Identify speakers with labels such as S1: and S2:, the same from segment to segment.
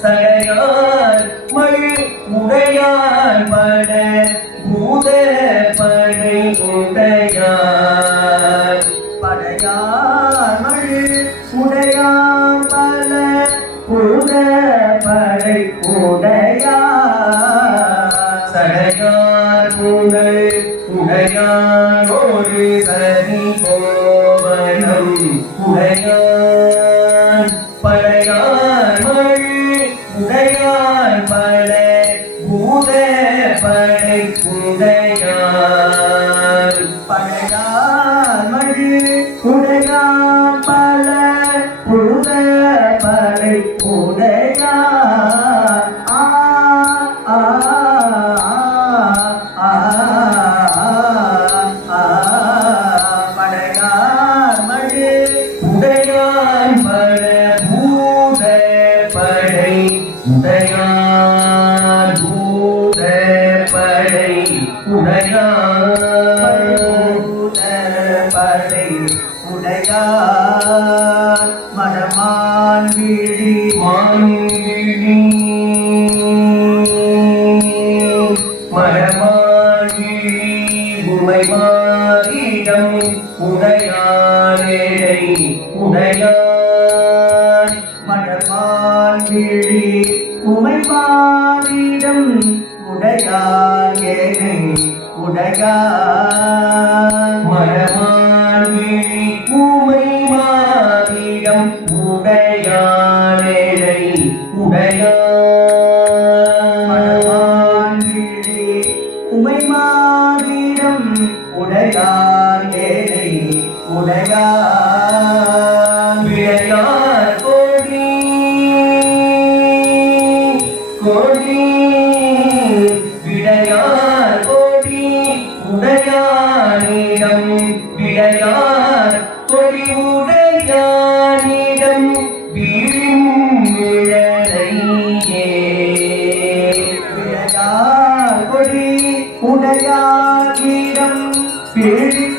S1: சடையார் மழ் உடையார் பட பூத படை உடையார். படையார் மழ் உடையார் பல பூத படை உடையார். சடையார் புகழ் உடையார் உடையார் பல பூத படை படை உடையார் படை உடையார் மடமான் விழி மான்விழி மடமான் உமை மாறிடம் உடையாரேடை உடையார் மடமான் விழி உமை மாறிடம் உடையான் உடையான் மடமான் உமை மாறிடம் உடையானே உடையான் மடமான் உமை மாதிடம் உடையார் ஏழை கொடி உடையானிடம் வீழும்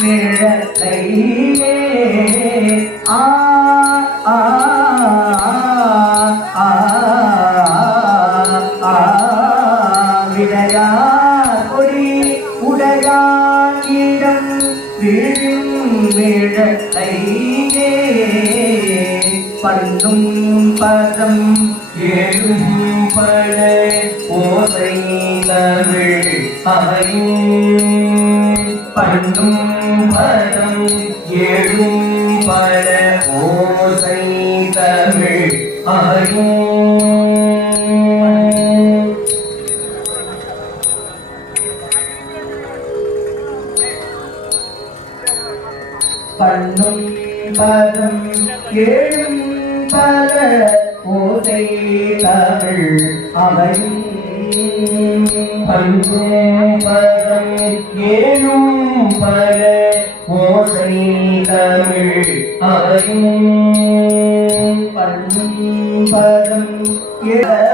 S1: விழலையே விளையார் ஆ பண்ணும் பதம் ஏழும் பட ஓசை தமிழ் அவையும் பண்ணும் பதம் ஏழும் பட ஓசை தமிழ் அவையும் பண்ணும் பதம் ஏழும் தமிழ் அவையும் பண்ணும் பதம் ஏழும் பல ஓசை தமிழ் அவையும் பதம்.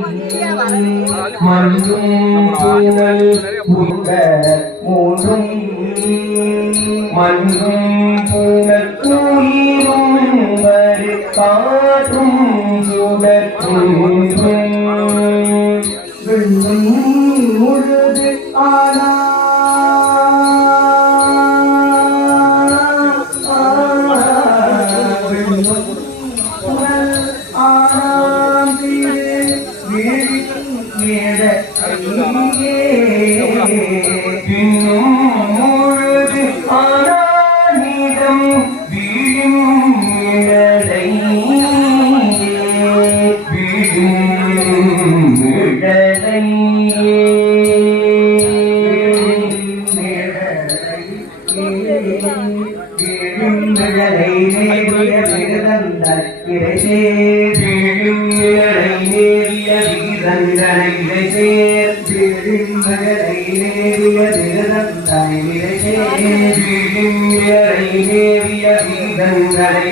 S1: மண்ணும் தோழி பல மூன்றும் மண்ணும் புனத்துயிரும் வரு காற்றும் சுடற்றும் முழுது ஆனால் நிழலை நேரிய விருதந்தன் இடைசேர் நிழலை நேரிய விருதந்தனை இடைசேர் நிழலை நேரிய விருதந்தனை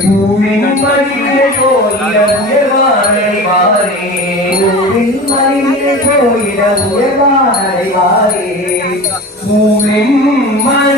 S1: காலிங்கரையான தமிழ் பத்தும் யாழின் இசை போயிட பூவின் மயிலே போயிட உயர்வானடைவாரே பூவின் பூவின்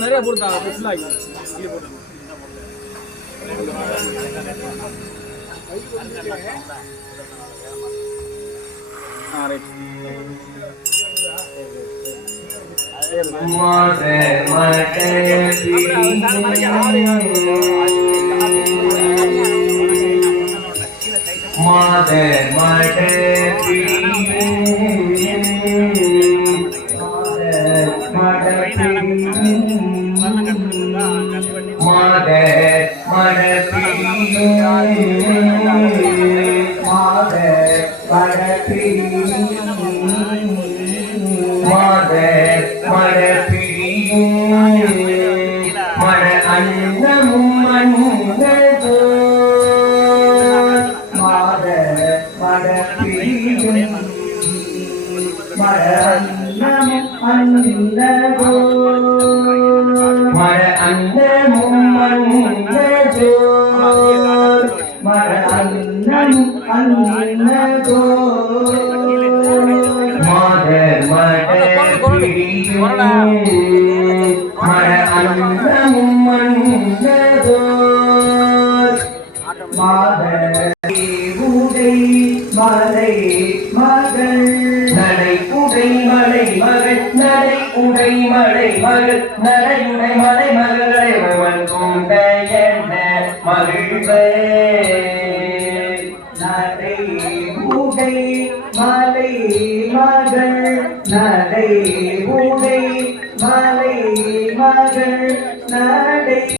S2: நிறைய போட்டாங்க ஃபுல்லாகி இது போட்டு. ஆ ரைட்
S1: তোমাদের মাঠে மலை மகள் நடை உடை மலை மகள் நடை உடை மலை மகள் நடையுடை மலை மகளை அவன் கொண்ட என்ன மகிழ்வே.